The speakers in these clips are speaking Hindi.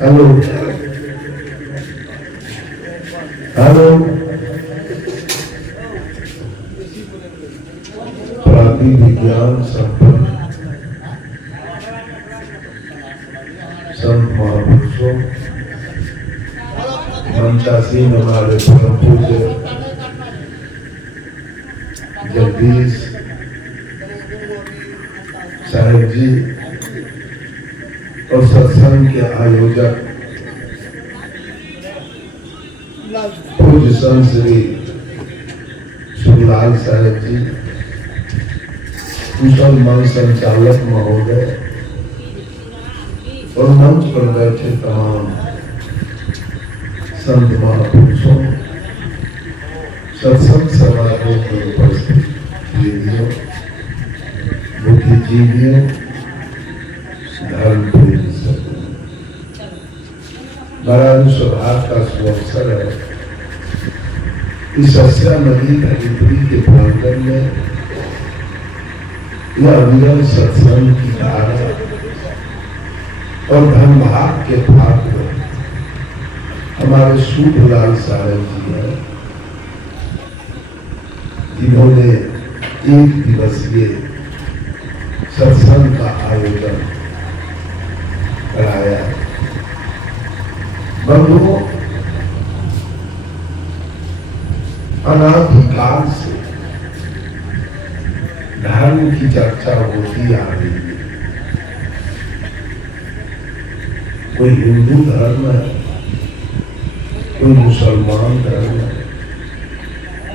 हेलो हेलो, प्राति विज्ञान संपन्न संत महापुरुषों, मंचासीन हमारे परम पूज्य जगदीश साहेब जी और सत्संग के आयोजक पूज्य संत श्री सुखलाल साहेब जी, मुसलमान संचालक महोदय और मंच पर बैठे तमाम संत महापुरुषों, सत्संग समारोह में उपस्थित दीदियों, बुद्धिजीवियों, धर्म प्रेमी सभी, बड़ा सौभाग्य का सुअवसर है इस अस्या नदी हरिपुरी के प्रांगण में यह अविरल सत्संग की धारा और धर्मभाग के भाग में हमारे सूखलाल साहेब जी हैं, जिन्होंने एक दिवसीय सत्संग का आयोजन कराया। बंधुओं, अनादिकाल से धर्म की चर्चा होती आ रही है। कोई हिंदू धर्म है, कोई मुसलमान धर्म है,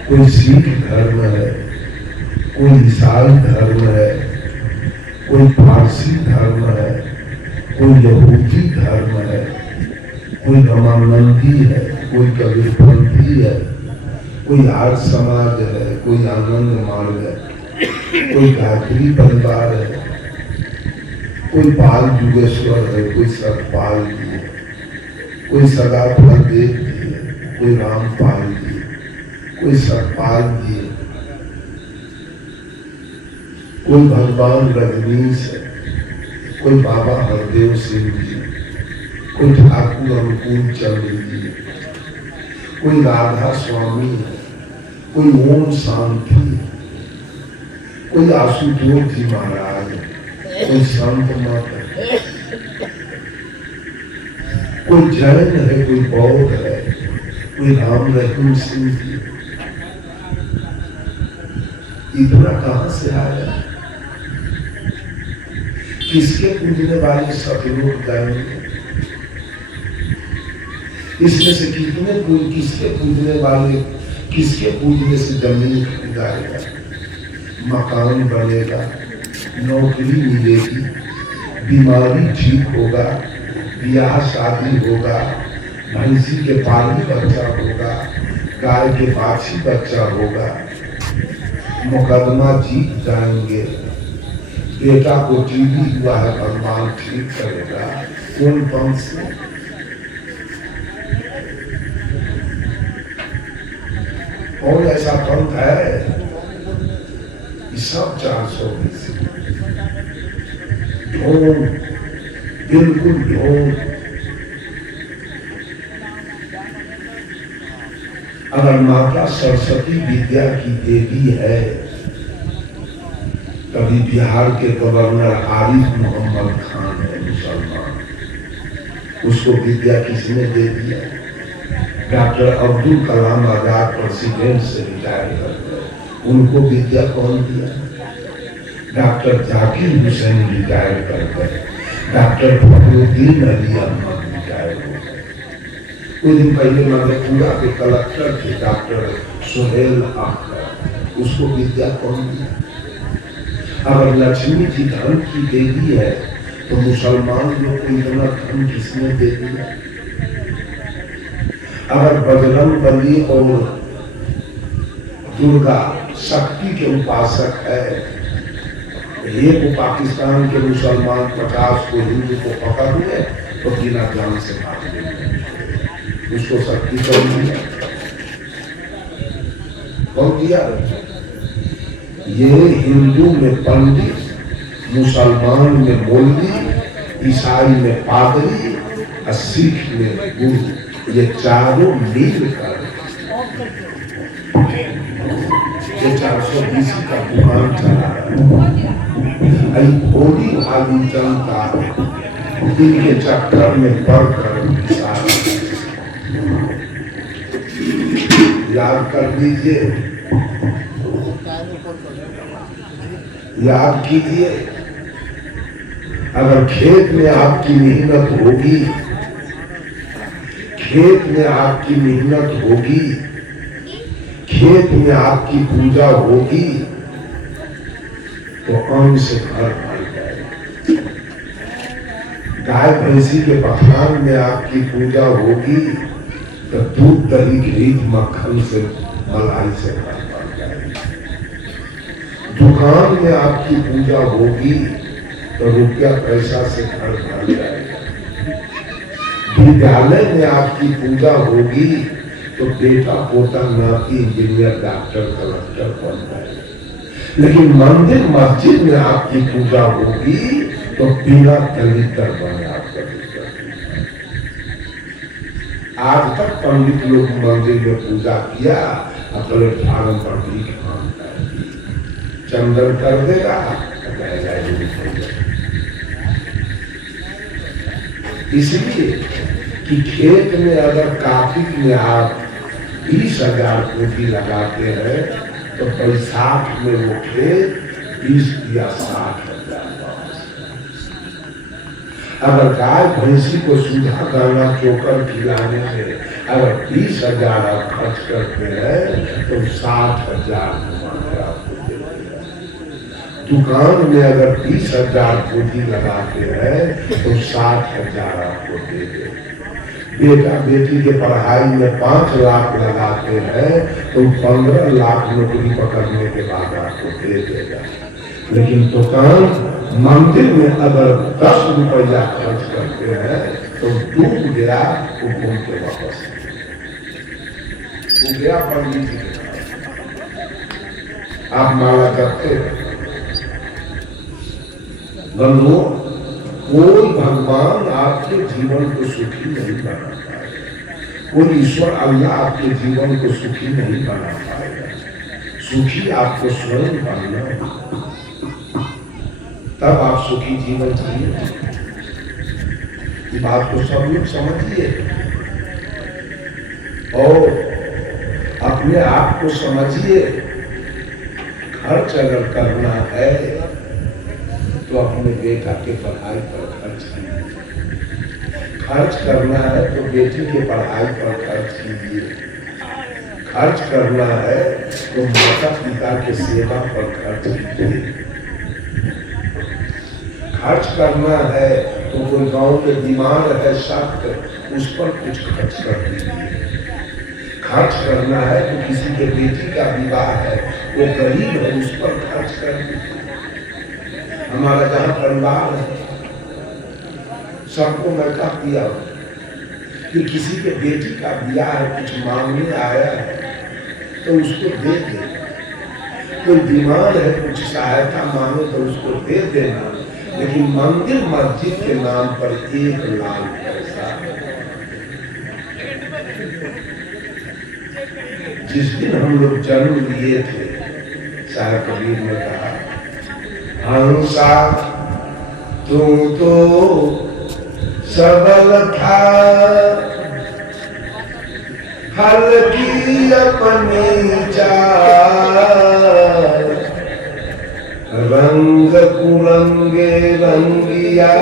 कोई सिख धर्म है, कोई ईसाई धर्म है, कोई पारसी धर्म है, कोई यहूदी धर्म है, कोई रामानंदी है, कोई कबीरपंथी है, कोई आर्य समाज है, कोई आनंद मार्ग है, कोई गायत्री परिवार है, कोई पाल युगेश्वर है, कोई सतपाल जी है, कोई सदा फलदेव जी है, कोई रामपाल जी है, कोई सतपाल जी है, कोई भगवान रजनीश है, कोई बाबा हरदेव सिंह जी, कोई ठाकुर अनुकूल चंद्र जी है, कोई राधा स्वामी है, कोई ओम शांति है, कोई आशुतोष जी महाराज है, कोई संत मत है, कोई जैन है, कोई बौद्ध है, कोई राम रहीम सिंह जी। इतना कहां से आया? किसके पूजने वाले सब लोग जाएंगे? इसमें से कितने किसके पूजने वाले, किसके पूजने से जमीन खरीदाएगा, मकान बनेगा, नौकरी मिलेगी, बीमारी ठीक होगा, ब्याह शादी होगा, भैंसी के पाली बच्चा होगा, गाय के बाछी बच्चा होगा, मुकदमा जीत जाएंगे, बेटा को टीबी हुआ है भगवान ठीक करेगा, कौन पंथ से? और ऐसा पंथ है? सब 420 ढोंग, बिल्कुल ढोंग। अगर माता सरस्वती विद्या की देवी है, कभी बिहार के गवर्नर आरिफ मोहम्मद खान है मुसलमान, उसको विद्या किसने दे दिया? डॉक्टर अब्दुल कलाम आजाद प्रेसिडेंट से रिटायर कर गए, उनको विद्या कौन दिया? डॉक्टर जाकिर हुसैन रिटायर कर गए, डॉक्टर फखरुद्दीन अली अहमद रिटायर हो गए। कुछ दिन पहले मधेपुरा के कलेक्टर थे डॉक्टर सुहेल अख्तर, उसको विद्या कौन दिया? अगर लक्ष्मी जी धन की देवी है तो मुसलमान लोग को इतना धन किसने दे दिया? अगर बजरंग बली और दुर्गा शक्ति के उपासक है, एक पाकिस्तान के मुसलमान 50 को हिंदू को पकड़ हुए तो बिना जान से मार देंगे, उसको शक्ति कौन दिया? कौन दिया? ये हिंदू में पंडित, मुसलमान में मौलवी, ईसाई में पादरी और सीख में गुरु, ये चारों मिल कर ये 420 का दुकान चला रहा है। भोली भाली जनता इनके चक्कर में पड़कर याद कर लीजिए, याद कीजिए, अगर खेत में आपकी मेहनत होगी, खेत में आपकी मेहनत होगी, खेत में आपकी पूजा होगी, तो अन्न से घर भर जाएगा। गाय भैंसी के पठान में आपकी पूजा होगी, तो दूध दही घी मक्खन से मलाई से घर भर जाएगा। दुकान में आपकी पूजा होगी, तो रुपया पैसा से घर भर जाएगा। विद्यालय में आपकी पूजा होगी, तो बेटा पोता नाती इंजीनियर डॉक्टर कलेक्टर बन जाएगा। लेकिन मंदिर मस्जिद में आपकी पूजा होगी, तो बिना दलितर बने आपका दलितर। आज तक पंडित लोग मंदिर में पूजा किया, अपने फार्म पर भी चंदन कर देगा, इसलिए कि खेत में अगर कार्तिक में आप 20,000 कोटी लगाते हैं, तो बैसाख में वो खेत 20 या 60,000। अगर गाय भैंसी को सूधा दाना चोकर खिलाने में अगर 20,000 आप खर्च करते हैं, तो 60,000 आपको दे देगा। दुकान में अगर 20,000 पूंजी लगाते हैं, तो 60,000 आपको दे देगा। बेटा बेटी के पढ़ाई में 5 लाख लगाते हैं, तो 15 लाख नौकरी पकड़ने के बाद आपको दे देगा। लेकिन दुकान मंदिर में अगर 10 रुपया खर्च करते हैं, तो डूब गया, वो घूम के वापस हो गया। पंडित जी के आप माला करते हैं बंधु, कोई भगवान आपके जीवन को सुखी नहीं बना पाएगा, कोई ईश्वर अल्लाह आपके जीवन को सुखी नहीं बना पाएगा। सुखी आपको स्वयं बनना, तब आप सुखी जीवन जिए। इस बात को सब लोग समझिए और अपने आप को समझिए। खर्च अगर करना है, तो अपने बेटा के पढ़ाई पर खर्च कीजिए। खर्च करना है तो बेटी के पढ़ाई पर खर्च कीजिए। खर्च करना है तो माता पिता के सेवा पर खर्च कीजिए। खर्च करना है तो कोई गांव में बीमार है सख्त, उस पर कुछ खर्च कर दीजिए। खर्च करना है तो किसी के बेटी का विवाह है, वो गरीब है, उस पर खर्च कर दीजिए। हमारा जहाँ परिवार है, सबको मैं कह दिया कि किसी के बेटी का ब्याह है, कुछ मांगने आया है, तो उसको दे दे। कोई बीमार है, कुछ सहायता मांगे तो उसको दे देना। लेकिन मंदिर मस्जिद के नाम पर 1 लाख पैसा, जिस दिन हम लोग जन्म लिए थे, शायद कबीर ने कहा, हंसा तू तो सबल था, हल्की अपनी चाल, रंग कुरंगे रंगिया,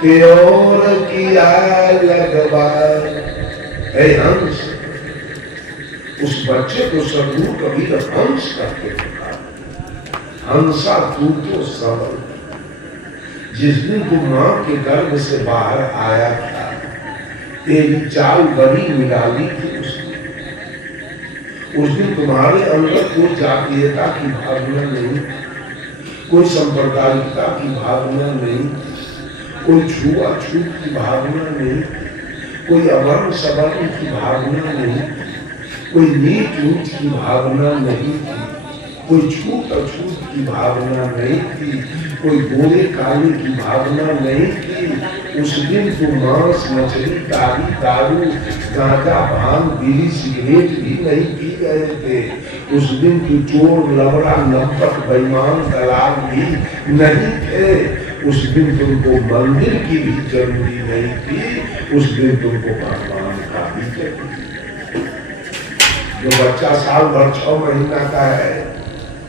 प्योर किया लगवा। हे हंस, उस बच्चे को सदगुरु कबीर हंस करके पुकारा। हंसा तू तो सबल। जिस दिन तू मां के गर्भ से बाहर आया था, तेरी चाल बड़ी निराली थी। उस दिन तुम्हारे अंदर कोई जातीयता की भावना नहीं, कोई सांप्रदायिकता की भावना नहीं, कोई छुआछूत की भावना नहीं, कोई अवर्ण सवर्ण की भावना नहीं, कोई नीच ऊंच की भावना नहीं थी, कोई छूत अछूत की भावना नहीं थी, कोई गोरे काले की भावना नहीं थी। उस दिन तो मांस मछली दारू दारू गांजा भांग बीड़ी सिगरेट भी नहीं पी गए थे। उस दिन तो चोर लवड़ा नपट बेईमान दलाल भी नहीं थे। उस दिन तुमको मंदिर की भी जरूरी नहीं थी। उस दिन तुमको भगवान का भी जरूरी। जो बच्चा साल भर 6 महीना का है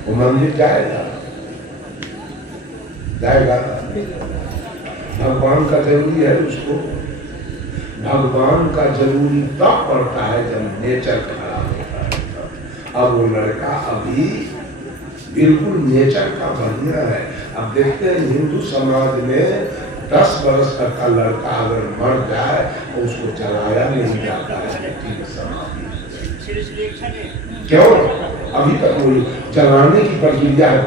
वो मंदिर जाएगा जाएगा। भगवान का जरूरी है उसको। भगवान का जरूरी तब पड़ता है जब नेचर खराब होता है। अब वो लड़का अभी बिल्कुल नेचर का बढ़िया है। अब देखते हैं हिंदू समाज में 10 वर्ष तक का लड़का अगर मर जाए तो उसको जलाया नहीं जाता है। क्यों? अभी तक वो जलाने की प्रक्रिया है।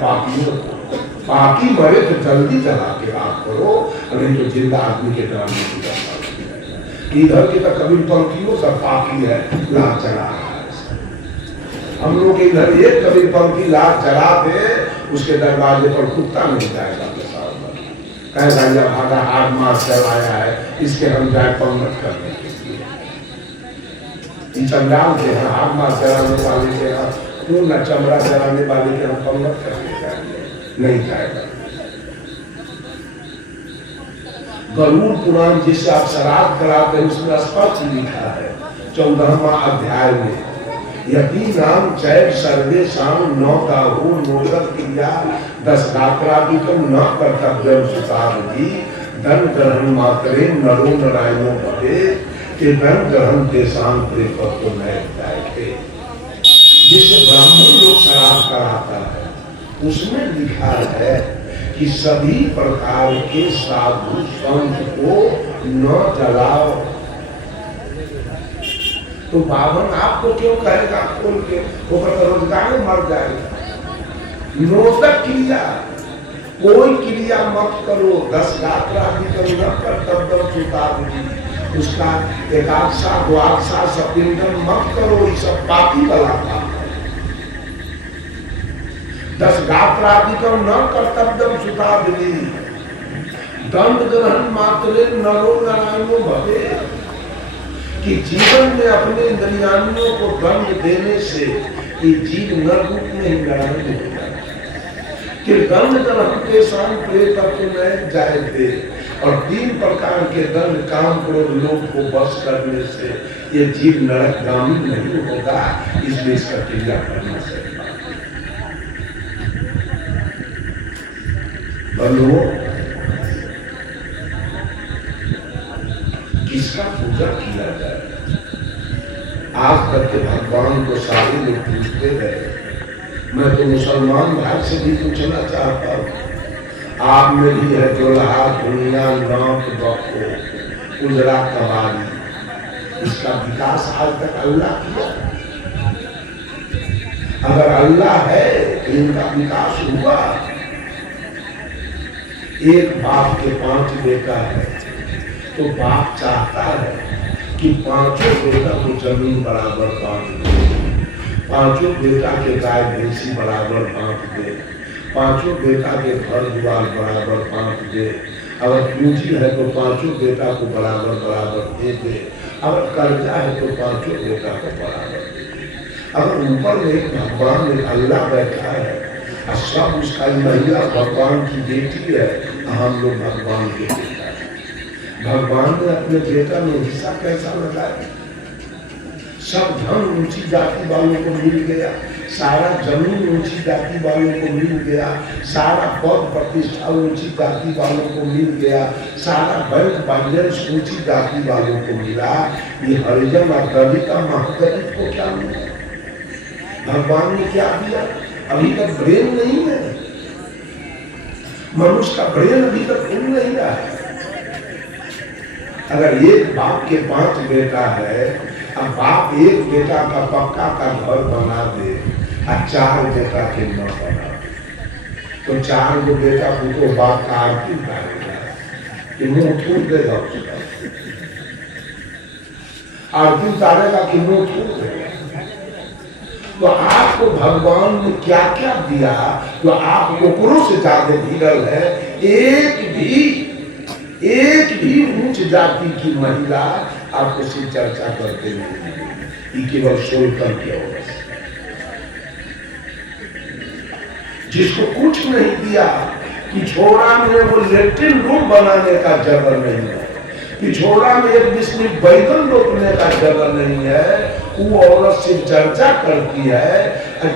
पापी मरे तो जल्दी जला के आप करो, नहीं तो जिंदा आदमी के डराने की जरूरत। इधर के तो कभी पंक्तियों सब पापी है, लाश जला रहा है। हम लोग इधर एक कभी पंक्ति लाश जला दे, उसके दरवाजे पर कुत्ता नहीं जाएगा। कहेगा यह भागा हाथ मार चलाया है, इसके हम जाए पंगत करने के लिए। चंडाल के हैं हाथ मार चलाने वाले के हैं, खून न चमड़ा चलाने वाले के हम पंगत करने जाएंगे, नहीं जाएगा। गरुड़ पुराण जिससे आप श्राद्ध कराते हैं उसमें स्पष्ट लिखा है 14वां अध्याय में, यदि नाम चैव सर्वे शाम नौ गाहु नोदक क्रिया 10 गात्रादिकम न कर्तव्यम सुतावधि धन ग्रहण मात्रे नरो नारायणो भवे के धन ग्रहण के शाम प्रेपत्व नए जाए। जिसे ब्राह्मण लोग श्राद्ध कराता है उसमें लिखा है कि सभी प्रकार के साधु संत को न जलाओ। तो बावन आपको क्यों कहेगा खोल के, वो रोजगार मर जाएगा। नोदक क्रिया कोई क्रिया मत करो, 10 गात्रा न कर्तव्य सुतावधि, उसका एकादशा द्वादशा सपिंडन मत करो, ये सब पापी वाला काम है। 10 गात्रादिकम न कर्तव्यम सुतावधि दंड ग्रहण मात्रे नरो नारायणो भवे, कि जीवन में अपने इंद्रियाणियों को दंड देने से कि जीव नर रूप में ही नारायण हो जाए। कि दंड ग्रहण के शाम प्रेतत्व नए जाए थे। और 3 प्रकार के दंड काम क्रोध लोग को बस करने से ये जीव नरकगामी नहीं होगा, इसलिए इसका क्रिया करना चाहिए। बोलो किसका पूजा किया जाए? आज तक के भगवान को सारे लोग पूछते रहे। मैं तो मुसलमान भाई से भी पूछना चाहता हूँ, आप में भी है जोल्हा दुनिया नाक बको उजरा कबारी, इसका विकास आज तक अल्लाह किया? अगर अल्लाह है तो इनका विकास हुआ। एक बाप के 5 बेटा है तो बाप चाहता है कि 5 बेटा को जमीन बराबर बांट दे, 5 बेटा के गाय भैंसी बराबर बांट दे, 5 बेटा के घर द्वार बराबर बांट दे। अगर पूंजी है तो 5 बेटा को बराबर बराबर दे दे। अगर कर्जा है तो 5 बेटा को बराबर दे दे। अगर ऊपर में भगवान में अल्लाह बैठा है और सब उसका महिला भगवान की बेटी है, हम लोग भगवान के बेटा है। भगवान ने अपने बेटा में हिस्सा कैसा लगाया? सब धन ऊंची जाति वालों को मिल गया, सारा जमीन ऊंची जाति वालों को मिल गया, सारा पद प्रतिष्ठा ऊंची जाति वालों को मिल गया, सारा बैंक बैलेंस ऊंची जाति वालों को मिला। ये हरिजन और दलित और महादलित को क्या मिला? भगवान ने क्या दिया? अभी तक ब्रेन नहीं है, मनुष्य का ब्रेन अभी तक खुल नहीं रहा है। अगर एक बाप के 5 बेटा है, अब बाप एक बेटा का पक्का का घर बना दे और 4 बेटा के न बना दे, तो 4 जो बेटा को बाप का आरती करेगा कि मुंह छूट देगा उसका, आरती उतारेगा कि मुंह छूट देगा। तो आपको भगवान ने क्या क्या दिया जो आप कुकुरों से ज्यादा भिड़ल है? एक भी ऊंच जाति की महिला आपको से चर्चा करते नहीं मिलेगी। केवल सोलकर की औरत, जिसको कुछ नहीं दिया, पिछोड़ा में वो लेट्रिन रूम बनाने का जगह नहीं है, पिछोड़ा में एक बिस्मिल बैगन रोपने का जगह नहीं है, वो औरत से चर्चा करती है।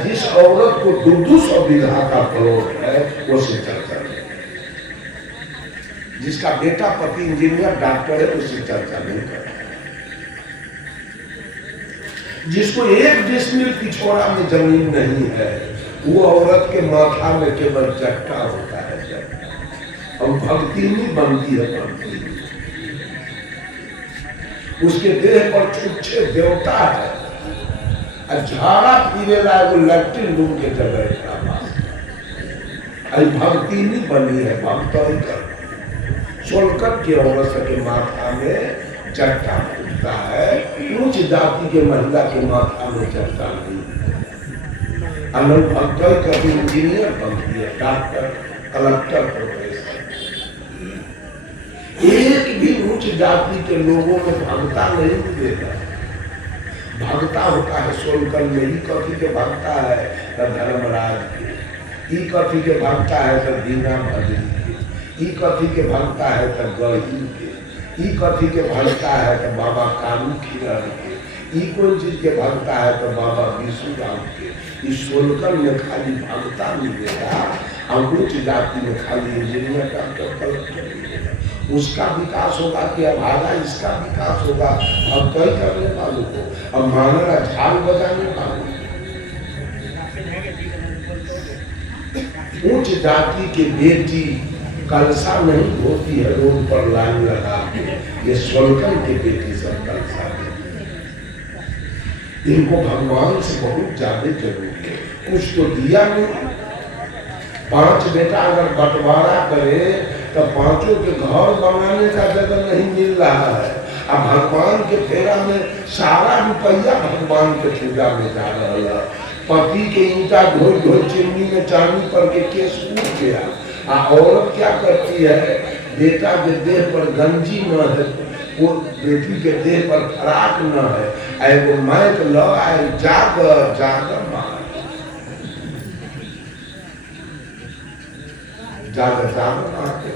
जिस औरत को 200 बीघा का प्लॉट है वो से चर्चा नहीं, जिसका बेटा पति इंजीनियर डॉक्टर है उससे चर्चा नहीं करता, जिसको एक डिसमिल पिछोड़ा में जमीन नहीं है, वो औरत के माथा में केवल जट्टा होता है, जट्टा, और भक्ति नहीं बनती है, भक्ति उसके देह पर छुच्छे देवता है, झाड़ा फिरेला वो लैट्रिन रूम के जगह का भक्ति नहीं बनी है, भक्त कर सोलकर की औरत के माथा में जट्टा फूटता है, उच्च जाति के महिला के माथा में जट्टा नहीं। अलग भक्त कभी इंजीनियर बनती है, डॉक्टर, कलेक्टर, प्रोफेसर, एक भी उच्च जाति के लोगों में भगता नहीं मिलेगा। भगता होता है सोलकर में, ही कथी के भगता है तो धर्मराज के, ई कथी के भगता है तो दीना भजन के, ई कथी के भगता है तो गही के, ई कथी के भगता है तो बाबा कानू खिरण के, ई कोई चीज के भगता है तो बाबा विष्णुराम के। इस सोलकर में खाली भगता मिलेगा, और उच्च जाति में खाली इंजीनियर, डॉक्टर, कलेक्टर मिलेगा। उसका विकास होगा कि अभागा, इसका विकास होगा अब कई करने वालों को, अब मानरा झाल बजाने वालों। उच्च जाति के बेटी कलसा नहीं होती है रोड पर लाइन लगा के, ये सोलकर के बेटी सब कलसा है। इनको भगवान से बहुत ज्यादा जरूरी है, कुछ तो दिया नहीं। 5 बेटा अगर बंटवारा करे तो 5 के घर बनाने का जगह नहीं मिल रहा है। अब भगवान के फेरा में सारा रुपया भगवान के पूजा में जा रहा है। पति के ईंटा ढोल ढोल चिमनी में चांदी पर के केस उठ गया। औरत क्या करती है, बेटा के देह पर गंजी न है, वो बेटी के देह पर फराक न है, एगो मैक लगाए जागर जागर मार, जागर जागर मारते।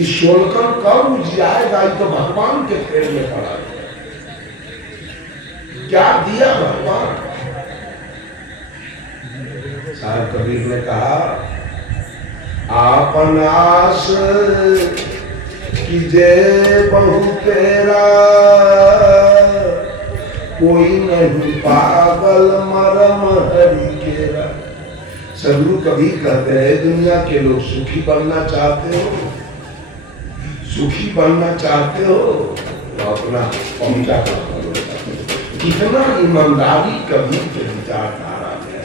इस सोलकर कब उजियाएगा, तो भगवान के फेर में पड़ा। क्या दिया भगवान? साहब कबीर ने कहा, आपन आस कीजे बहु तेरा, कोई नहीं पागल मरम हरि केरा। सदगुरु कबीर कहते हैं, दुनिया के लोग सुखी बनना चाहते हो, सुखी बनना चाहते हो तो अपना पहुंचा करो। कितना ईमानदारी कबीर के विचारधारा में है।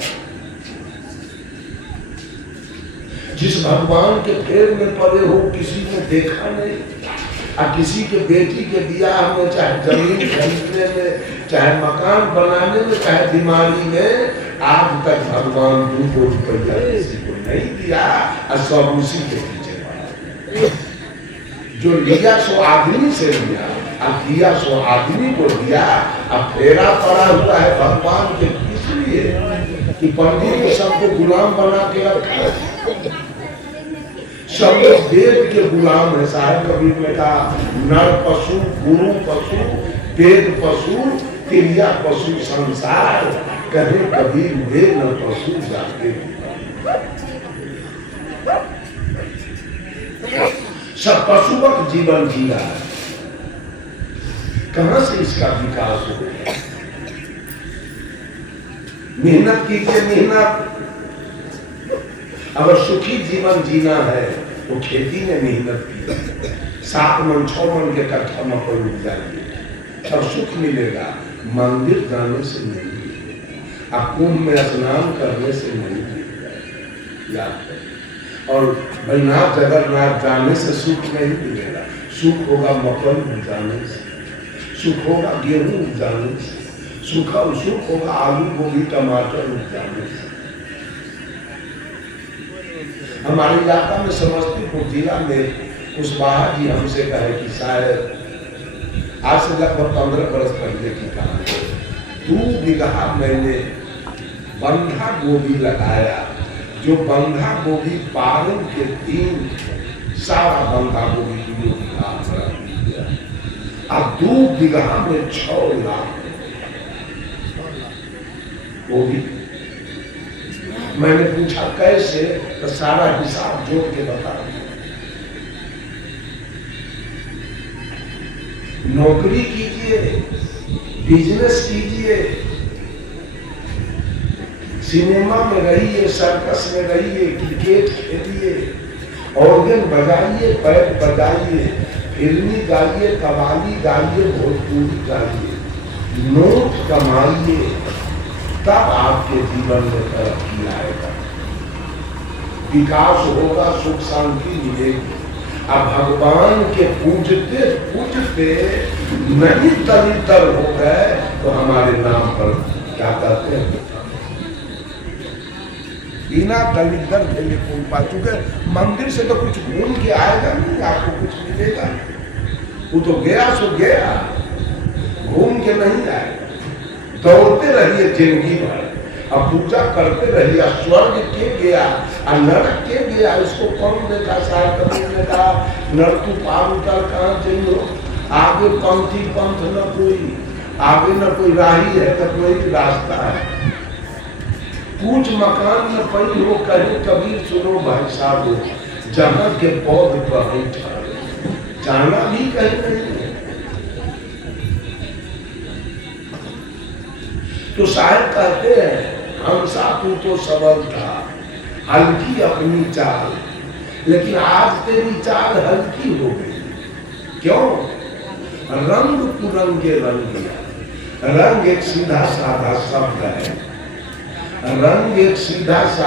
जिस भगवान के फेर में पड़े हो, किसी ने देखा नहीं, और किसी के बेटी के ब्याह में, चाहे जमीन खरीदने में, चाहे मकान बनाने में, चाहे बीमारी में, आज तक भगवान 2 रुपया किसी को नहीं दिया, और सब उसी के पीछे पड़ा। जो लिया सो आदमी से लिया, और दिया सो आदमी को दिया। अब फेरा पड़ा हुआ है भगवान के, इसलिए कि पंडित को सबको गुलाम बना के रखा है। सब लोग वेद के गुलाम है। साहब कबीर ने कहा, नर पशु, गुरु पशु, वेद पशु, क्रिया पशु संसार, कहे कबीर वेद न पशु जाके। सब पशुवत जीवन जी रहा है, कहां से इसका विकास हो? मेहनत कीजिए, मेहनत। अगर सुखी जीवन जीना है तो खेती में मेहनत कीजिए, 7 मन 6 मन के कट्ठा मकई उग जाएंगे, सब सुख मिलेगा। मंदिर जाने से नहीं मिलेगा, कुंभ में स्नान करने से नहीं मिलेगा, याद करें। और बैनाथ जगन्नाथ जाने से सुख नहीं मिलेगा, सुख होगा मकई उगाने से, सुख होगा गेहूं उगाने से, सुख होगा आलू गोभी टमाटर उगाने से। हमारे इलाका में समस्तीपुर जिला में कुशवाहा जी हमसे कहे कि शायद आज से लगभग 15 बरस पहले की कहानी, 2 बीघा मैंने बंधा गोभी लगाया, जो बंधा गोभी पालन के दिन सारा बंधा गोभी किलो की हाथ रख दिया। अब 2 बीघा में 6 लाख गोभी। मैंने पूछा कैसे, तो सारा हिसाब जोड़ के बता दिया। नौकरी कीजिए, बिजनेस कीजिए, सिनेमा में रहिए, सर्कस में रहिए, क्रिकेट खेलिए, ऑर्गन बजाइए, पैर बजाइए, फिल्मी गाइए, कव्वाली गाइए, भोजपुरी गाइए, नोट कमाइए, तब आपके जीवन में तरक्की आएगा, विकास होगा, सुख शांति मिलेगी। अब भगवान के पूजते पूजते नहीं दलितर हो गए तो हमारे नाम पर क्या कहते हैं, बिना दलितर भेजे कोई पा चुके। मंदिर से तो कुछ घूम के आएगा नहीं, आपको कुछ मिलेगा, वो तो गया सो गया, घूम के नहीं आएगा। दौड़ते रहिए जिंदगी भर, अब पूजा करते रहिए। स्वर्ग के गया और नरक के गया, इसको कौन देखा? शायद कभी ने कहा नरतु पार उतर कहाँ चाहिए, आगे पंथी पंथ न कोई, आगे न कोई राही है न कोई रास्ता है। पूछ मकान न पड़ी हो, कहे कबीर सुनो भाई साहब, जहाँ के पौध पर जाना भी कहीं नहीं है। तो शायद कहते हैं हंसा तू तो सबल था, हल्की अपनी चाल, लेकिन आज तेरी चाल हल्की हो गई। क्यों? रंग कुरंगे रंग दिया। रंग एक सीधा साधा शब्द है, रंग एक सीधा सा